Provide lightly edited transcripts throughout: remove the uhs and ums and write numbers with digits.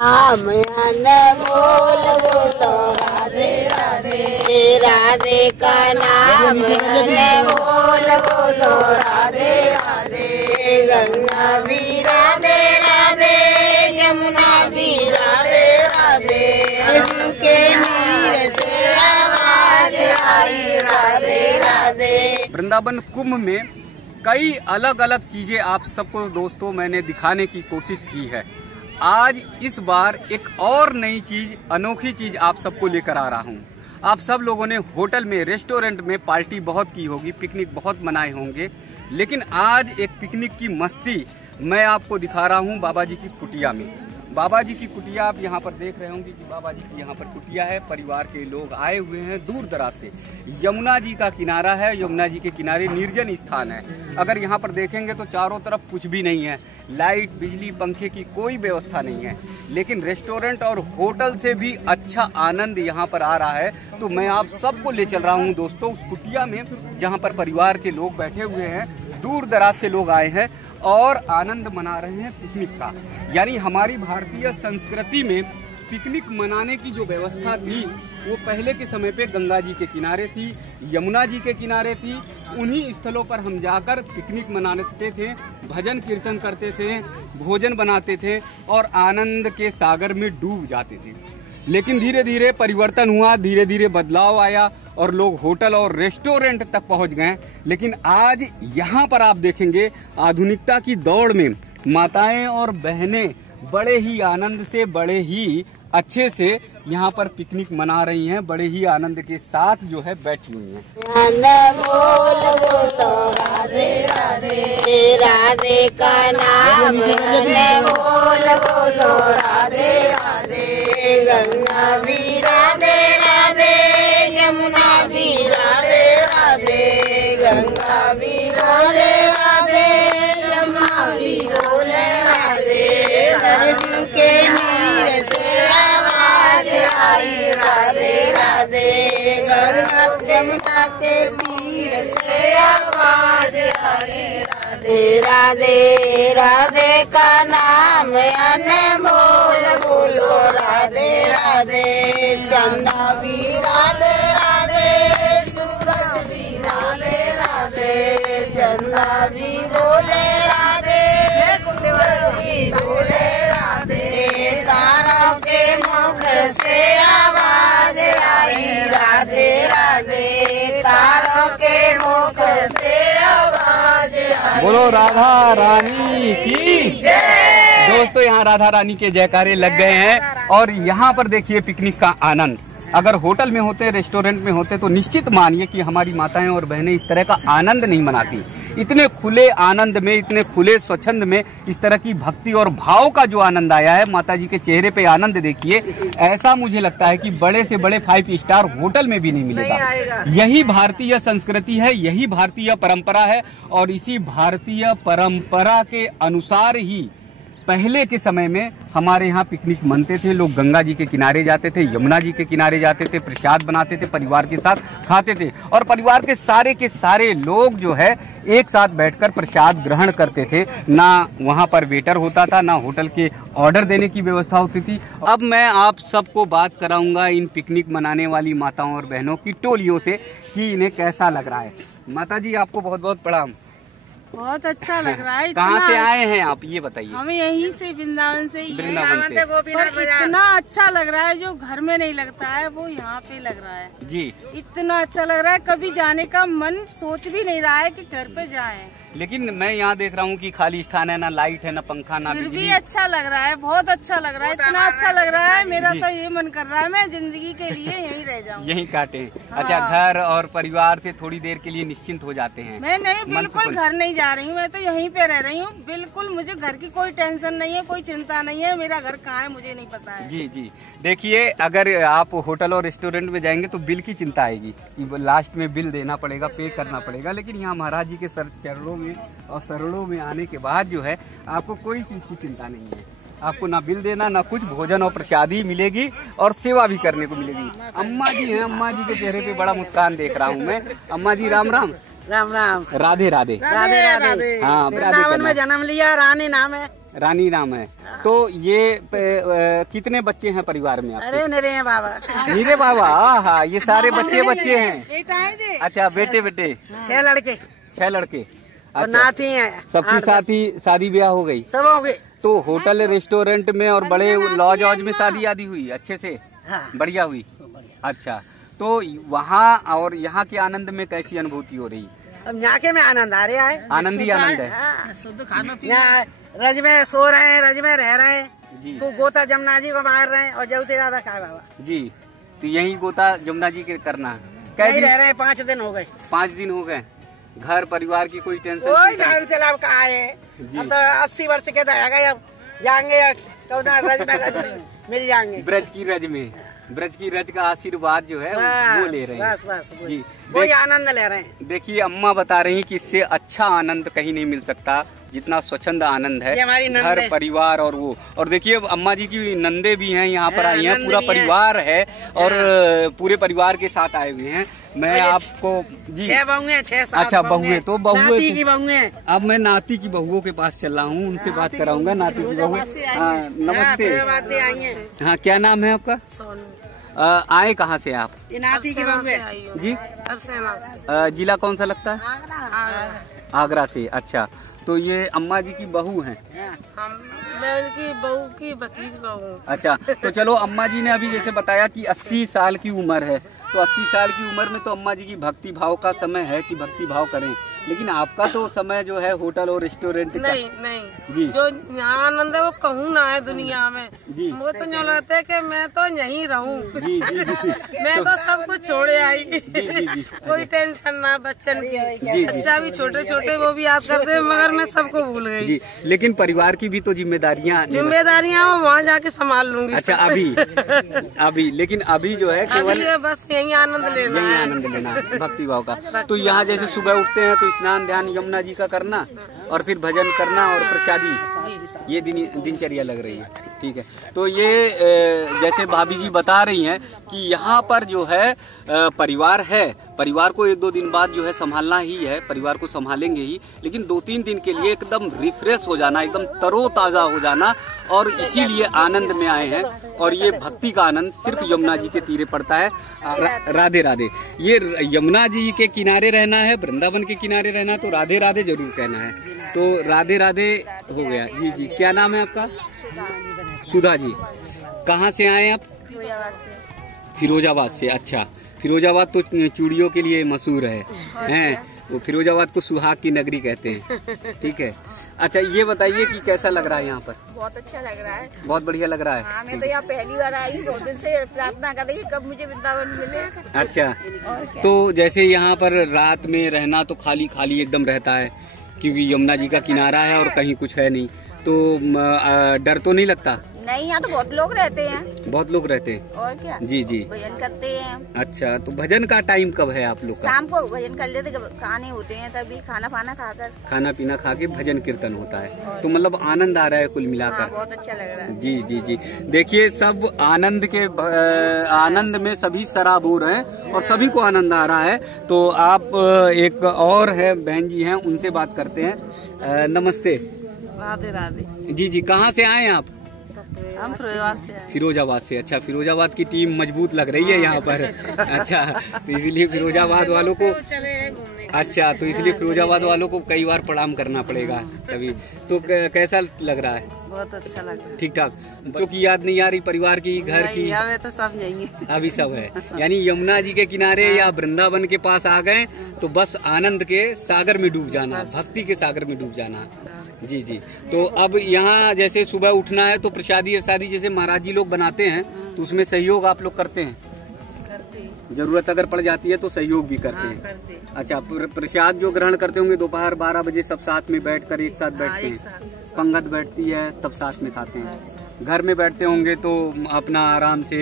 बोल बोलो राधे राधे, राधे का नाम बोल बोलो राधे राधे, गंगा भी राधे राधे, यमुना भी राधे राधे, के नीर से आवाज आई राधे राधे। वृंदावन कुंभ में कई अलग अलग चीजें आप सबको दोस्तों मैंने दिखाने की कोशिश की है। आज इस बार एक और नई चीज, अनोखी चीज आप सबको लेकर आ रहा हूँ। आप सब लोगों ने होटल में, रेस्टोरेंट में पार्टी बहुत की होगी, पिकनिक बहुत मनाए होंगे, लेकिन आज एक पिकनिक की मस्ती मैं आपको दिखा रहा हूँ बाबा जी की कुटिया में। बाबा जी की कुटिया आप यहाँ पर देख रहे होंगे कि बाबा जी की यहाँ पर कुटिया है। परिवार के लोग आए हुए हैं दूर दराज से। यमुना जी का किनारा है, यमुना जी के किनारे निर्जन स्थान है। अगर यहाँ पर देखेंगे तो चारों तरफ कुछ भी नहीं है, लाइट, बिजली, पंखे की कोई व्यवस्था नहीं है, लेकिन रेस्टोरेंट और होटल से भी अच्छा आनंद यहाँ पर आ रहा है। तो मैं आप सबको ले चल रहा हूँ दोस्तों उस कुटिया में, जहाँ पर परिवार के लोग बैठे हुए हैं, दूर दराज से लोग आए हैं और आनंद मना रहे हैं पिकनिक का। यानी हमारी भारतीय संस्कृति में पिकनिक मनाने की जो व्यवस्था थी वो पहले के समय पे गंगा जी के किनारे थी, यमुना जी के किनारे थी। उन्हीं स्थलों पर हम जाकर पिकनिक मनाते थे, भजन कीर्तन करते थे, भोजन बनाते थे और आनंद के सागर में डूब जाते थे। लेकिन धीरे धीरे परिवर्तन हुआ, धीरे धीरे बदलाव आया और लोग होटल और रेस्टोरेंट तक पहुंच गए। लेकिन आज यहाँ पर आप देखेंगे आधुनिकता की दौड़ में माताएं और बहनें बड़े ही आनंद से, बड़े ही अच्छे से यहाँ पर पिकनिक मना रही हैं, बड़े ही आनंद के साथ जो है बैठी हुई हैं। बोल बोलो राधे राधे, राधे का नाम बोल बोलो राधे राधे, गंगा भी राधे राधे, यमुना भी राधे राधे, गंगा भी राधे राधे, यमुना भी बोले राधे, सरजू के नीर से आवाज आई राधे राधे, गंगा यमुना के तीर से आवाज आई राधे राधे, राधे का नाम अनमोल बोलो राधे राधे, चंदा भी राधे राधे, सूरज भी राधे राधे, चंदा भी बोले राधे, सूरज भी बोले राधे, तारों के मुख से आवाज आई राधे राधे, तारों के मुख से आवाज आई। बोलो राधा रानी की जय। दोस्तों यहाँ राधा रानी के जयकारे लग गए हैं और यहाँ पर देखिए पिकनिक का आनंद। अगर होटल में होते, रेस्टोरेंट में होते तो निश्चित मानिए कि हमारी माताएं और बहनें इस तरह का आनंद नहीं मनाती। इतने खुले आनंद में, इतने खुले स्वच्छंद में इस तरह की भक्ति और भाव का जो आनंद आया है, माता जी के चेहरे पे आनंद देखिए, ऐसा मुझे लगता है कि बड़े से बड़े 5 स्टार होटल में भी नहीं मिलेगा। यही भारतीय संस्कृति है, यही भारतीय परंपरा है और इसी भारतीय परंपरा के अनुसार ही पहले के समय में हमारे यहाँ पिकनिक मनते थे। लोग गंगा जी के किनारे जाते थे, यमुना जी के किनारे जाते थे, प्रसाद बनाते थे, परिवार के साथ खाते थे और परिवार के सारे लोग जो है एक साथ बैठकर प्रसाद ग्रहण करते थे। ना वहाँ पर वेटर होता था, ना होटल के ऑर्डर देने की व्यवस्था होती थी। अब मैं आप सबको बात कराऊंगा इन पिकनिक मनाने वाली माताओं और बहनों की टोलियों से कि इन्हें कैसा लग रहा है। माता जी आपको बहुत बहुत प्रणाम। बहुत अच्छा लग रहा है। कहाँ से आए हैं आप ये बताइए। हमें यहीं से वृंदावन से पर इतना अच्छा लग रहा है, जो घर में नहीं लगता है वो यहाँ पे लग रहा है जी। इतना अच्छा लग रहा है, कभी जाने का मन सोच भी नहीं रहा है कि घर पे जाएं। लेकिन मैं यहाँ देख रहा हूँ कि खाली स्थान है, ना लाइट है, ना पंखा, ना बिजली। फिर भी अच्छा लग रहा है, बहुत अच्छा लग रहा है, इतना अच्छा लग रहा है। मेरा तो ये मन कर रहा है मैं जिंदगी के लिए यहीं रह जाऊँ, यहीं काटे। हाँ। अच्छा, घर और परिवार से थोड़ी देर के लिए निश्चिंत हो जाते हैं। मैं नहीं, बिल्कुल घर नहीं जा रही हूँ, मैं तो यहीं पे रह रही हूँ। बिल्कुल मुझे घर की कोई टेंशन नहीं है, कोई चिंता नहीं है। मेरा घर कहाँ है मुझे नहीं पता है। जी जी, देखिए अगर आप होटल और रेस्टोरेंट में जाएंगे तो बिल की चिंता आएगी, लास्ट में बिल देना पड़ेगा, पे करना पड़ेगा। लेकिन यहाँ महाराज जी के चरणों में और शरणों में आने के बाद जो है आपको कोई चीज की चिंता नहीं है। आपको ना बिल देना, ना कुछ, भोजन और प्रसादी मिलेगी और सेवा भी करने को मिलेगी। अम्मा जी हैं, अम्मा जी के चेहरे पे बड़ा मुस्कान देख रहा हूँ मैं। अम्मा जी राम राम। राम राम। राधे राधे। राधे राधे। हाँ, वृंदावन में जन्म लिया, रानी नाम है। रानी नाम है। तो ये कितने बच्चे हैं परिवार में आपके? अरे निरे हैं बाबा। नीरे बाबा, हाँ ये सारे बच्चे हैं। बेटा है जी। अच्छा बेटे 6 लड़के 6 लड़के। और अच्छा, नाती हैं। सबकी शादी ब्याह हो गई? सब हो गए। तो होटल रेस्टोरेंट में और बड़े लॉज वॉज में शादी आदि हुई अच्छे से? हाँ। बढ़िया हुई। अच्छा, तो वहाँ और यहाँ के आनंद में कैसी अनुभूति हो रही? अब यहाँ के में आनंद आ रहा है। आनंद ही आनंद है। हाँ। शुद्ध खाना पीना। रज में सो रहे हैं, रज में रह रहे हैं जी। तो गोता जमुना जी को मार रहे हैं और जौते ज्यादा खाए बाबा जी। तो यही गोता जमुना जी के करना है? कहीं रह रहे हैं, 5 दिन हो गए। 5 दिन हो गए। घर परिवार की कोई टेंशन? कोई टेंशन अब कहाँ है। अब तो 80 वर्ष के तो गए, अब जाएंगे रज में मिल जाएंगे। ब्रज की रज का आशीर्वाद जो है वो ले रहे हैं। बस जी, कोई आनंद ले रहे हैं। देखिए अम्मा बता रही कि इससे अच्छा आनंद कहीं नहीं मिल सकता जितना स्वच्छंद आनंद है। ये हमारी नंदे। घर परिवार और वो, और देखिए अम्मा जी की नंदे भी हैं यहाँ पर आई हैं, पूरा परिवार है और पूरे परिवार के साथ आए हुए हैं। मैं आपको जी 6 बहुएं 6 अच्छा बहुएं, तो बहुएं की बहुएं। अब मैं नाती की बहुओं के पास चल रहा हूँ, उनसे बात कराऊंगा। नाती की बहुएं, हाँ नमस्ते। हाँ क्या नाम है आपका? आए कहाँ से आप? नाती की बहुएं जी। जिला कौन सा लगता है? आगरा से। अच्छा, तो ये अम्मा जी की बहू हैं? मैं उनकी बहू की भतीज बहू। अच्छा, तो चलो अम्मा जी ने अभी जैसे बताया कि 80 साल की उम्र है, तो 80 साल की उम्र में तो अम्मा जी की भक्ति भाव का समय है कि भक्ति भाव करें, लेकिन आपका तो समय जो है होटल और रेस्टोरेंट का। नहीं जी। जो यहाँ आनंद है वो कहूँ ना है दुनिया में जी। वो तो जो लगता है कि मैं तो यहीं रहूँ। जी जी जी। मैं तो सब कुछ छोड़े आई। जी। कोई टेंशन ना बच्चन की। जी। बच्चा भी छोटे वो भी याद करते हैं, मगर मैं सबको भूल गई। जी, लेकिन परिवार की भी तो जिम्मेदारियाँ वहाँ जाके संभाल लूंगी। अच्छा, अभी लेकिन अभी जो है केवल बस यही आनंद लेना यही आनंद लेना भक्ति भाव का। तो यहाँ जैसे सुबह उठते हैं तो स्नान ध्यान यमुना जी का करना और फिर भजन करना और प्रसादी, ये दिनचर्या लग रही है। ठीक है, तो ये जैसे भाभी जी बता रही हैं कि यहाँ पर जो है परिवार है, परिवार को 1-2 दिन बाद जो है संभालना ही है, परिवार को संभालेंगे ही, लेकिन 2-3 दिन के लिए एकदम रिफ्रेश हो जाना, एकदम तरोताज़ा हो जाना, और इसीलिए आनंद में आए हैं। और ये भक्ति का आनंद सिर्फ यमुना जी के तीरे पड़ता है। राधे राधे। ये यमुना जी के किनारे रहना है, वृंदावन के किनारे रहना, तो राधे राधे जरूर कहना है। तो राधे राधे हो गया। जी जी, क्या नाम है आपका? सुधा जी। कहाँ से आए आप? फिरोजाबाद से। अच्छा, फिरोजाबाद तो चूड़ियों के लिए मशहूर है, हैं? वो फिरोजाबाद को सुहाग की नगरी कहते हैं। ठीक है, अच्छा ये बताइए कि कैसा लग रहा है यहाँ पर? बहुत अच्छा लग रहा है। बहुत बढ़िया लग रहा है। हाँ, मैं तो यहाँ पहली बार आई, बहुत दिन से प्रार्थना कर रही कब मुझे वृंदावन मिले। अच्छा, तो जैसे यहाँ पर रात में रहना तो खाली खाली एकदम रहता है, क्योंकि यमुना जी का किनारा है और कहीं कुछ है नहीं, तो डर तो नहीं लगता? नहीं, यहाँ तो बहुत लोग रहते हैं। बहुत लोग रहते हैं, और क्या? जी जी, भजन करते हैं। अच्छा, तो भजन का टाइम कब है आप लोग का? शाम को भजन कर लेते, खाने होते हैं तभी, खाना खाकर, खाना पीना खा के भजन कीर्तन होता है। तो मतलब आनंद आ रहा है कुल मिलाकर? हाँ, बहुत अच्छा लग रहा है। जी जी जी, देखिए सब आनंद में सभी सराबोर हैं और सभी को आनंद आ रहा है। तो आप एक और है बहन जी हैं, उनसे बात करते हैं। नमस्ते। राधे राधे। जी जी, कहाँ से आए हैं आप? हम फिरोजाबाद से आए। फिरोजाबाद से। अच्छा, फिरोजाबाद की टीम मजबूत लग रही है यहाँ पर। अच्छा, तो इसलिए फिरोजाबाद वालों को अच्छा, तो इसलिए फिरोजाबाद वालों को कई बार प्रणाम करना पड़ेगा तभी। तो कैसा लग रहा है? बहुत अच्छा लग रहा है। ठीक ठाक। बच्चों की याद नहीं आ रही, परिवार की, घर की? अभी तो सब यही है। अभी सब है, यानी यमुना जी के किनारे या वृंदावन के पास आ गए तो बस आनंद के सागर में डूब जाना, भक्ति के सागर में डूब जाना। जी जी, तो अब यहाँ जैसे सुबह उठना है तो प्रसादी जैसे महाराज जी लोग बनाते हैं, तो उसमें सहयोग आप लोग करते हैं? जरूरत अगर पड़ जाती है तो सहयोग भी करते हैं। अच्छा, प्रसाद जो ग्रहण करते होंगे दोपहर 12 बजे सब साथ में बैठकर एक साथ बैठते हैं, पंगत बैठती है तब साथ में खाते हैं। घर में बैठते होंगे तो अपना आराम से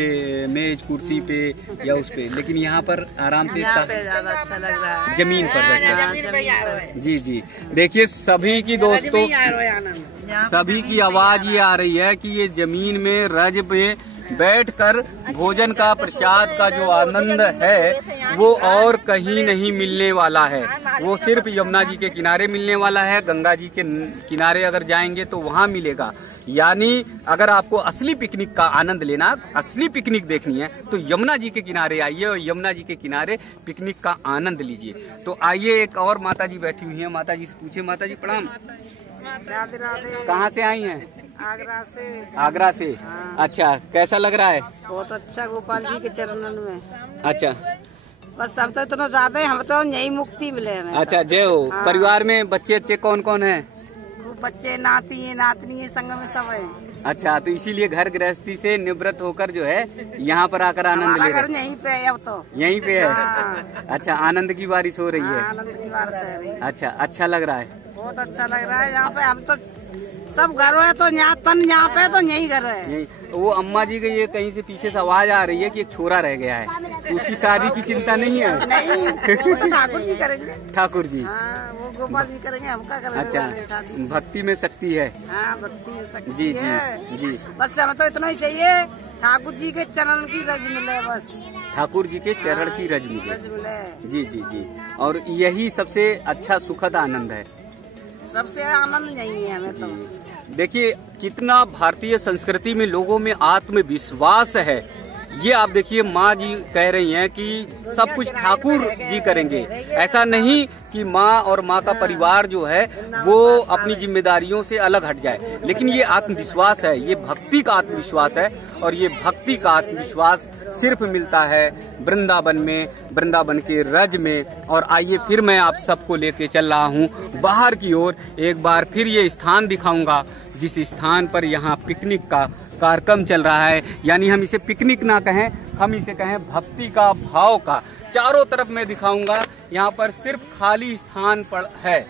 मेज कुर्सी पे या उस पे, लेकिन यहाँ पर आराम से ज्यादा अच्छा लग रहा है, जमीन पर बैठे। जी जी, देखिए सभी की दोस्तों, सभी की आवाज ये आ रही है कि ये जमीन में रज में बैठकर भोजन का, प्रसाद का जो आनंद है वो और कहीं नहीं मिलने वाला है। वो सिर्फ यमुना जी के किनारे मिलने वाला है। गंगा जी के किनारे अगर जाएंगे तो वहाँ मिलेगा। यानी अगर आपको असली पिकनिक का आनंद लेना, असली पिकनिक देखनी है तो यमुना जी के किनारे आइए और यमुना जी के किनारे पिकनिक का आनंद लीजिए। तो आइए, एक और माता जी बैठी हुई हैं, माता जी से पूछे। माता जी प्रणाम। राधे राधे। कहाँ से आई हैं? आगरा से। आगरा से। अच्छा, कैसा लग रहा है? बहुत अच्छा, गोपाल जी के चरणन में। अच्छा, बस सब तो इतना ज्यादा हम तो यही मुक्ति मिले हमें। अच्छा, जय हो। परिवार में बच्चे अच्छे कौन कौन हैं? बच्चे, नाती है, नातनी है, संग में सब है। अच्छा, तो इसीलिए घर गृहस्थी से निवृत्त होकर जो है यहाँ पर आकर आनंद ले रहे हैं। यहीं पे है अब तो। यहीं पे है। अच्छा, आनंद की बारिश हो रही है। आनंद की बारिश है रही। अच्छा, अच्छा लग रहा है। बहुत अच्छा लग रहा है यहाँ पे। हम तो सब घर है तो यहाँ तन यहाँ पे तो यही घर है। यही वो अम्मा जी के ये कहीं से पीछे से आवाज आ रही है कि एक छोरा रह गया है, तो उसकी शादी की चिंता नहीं है? नहीं, वो तो ठाकुर जी करेंगे। ठाकुर जी। हाँ, वो गोपाल जी करेंगे, हम क्या करेंगे? अच्छा, भक्ति में शक्ति है। हाँ, भक्ति में शक्ति जी है। जी। बस हमें तो इतना ही चाहिए, ठाकुर जी के चरण की रज मिले बस। ठाकुर जी के चरण की रज मिले। जी जी जी। और यही सबसे अच्छा सुखद आनंद है। सबसे आनंद यही है हमें तो। देखिए कितना भारतीय संस्कृति में लोगों में आत्मविश्वास है। ये आप देखिए, माँ जी कह रही हैं कि सब कुछ ठाकुर जी करेंगे। ऐसा नहीं कि माँ और माँ का परिवार जो है वो अपनी जिम्मेदारियों से अलग हट जाए, लेकिन ये आत्मविश्वास है, ये भक्ति का आत्मविश्वास है। और ये भक्ति का आत्मविश्वास सिर्फ मिलता है वृंदावन में, वृंदावन के रज में। और आइए, फिर मैं आप सबको लेके चल रहा हूँ बाहर की ओर। एक बार फिर ये स्थान दिखाऊंगा जिस स्थान पर यहाँ पिकनिक का कार्यक्रम चल रहा है। यानी हम इसे पिकनिक ना कहें, हम इसे कहें भक्ति का, भाव का। चारों तरफ मैं दिखाऊंगा। यहाँ पर सिर्फ खाली स्थान पर है,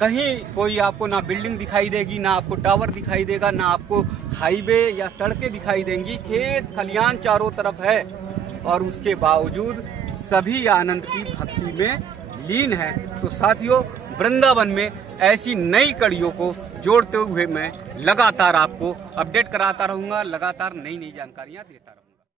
कहीं कोई आपको ना बिल्डिंग दिखाई देगी, ना आपको टावर दिखाई देगा, ना आपको हाईवे या सड़कें दिखाई देंगी। खेत खलियान चारों तरफ है और उसके बावजूद सभी आनंद की भक्ति में लीन है। तो साथियों, वृंदावन में ऐसी नई कड़ियों को जोड़ते हुए मैं लगातार आपको अपडेट कराता रहूंगा, लगातार नई नई जानकारियां देता रहूंगा।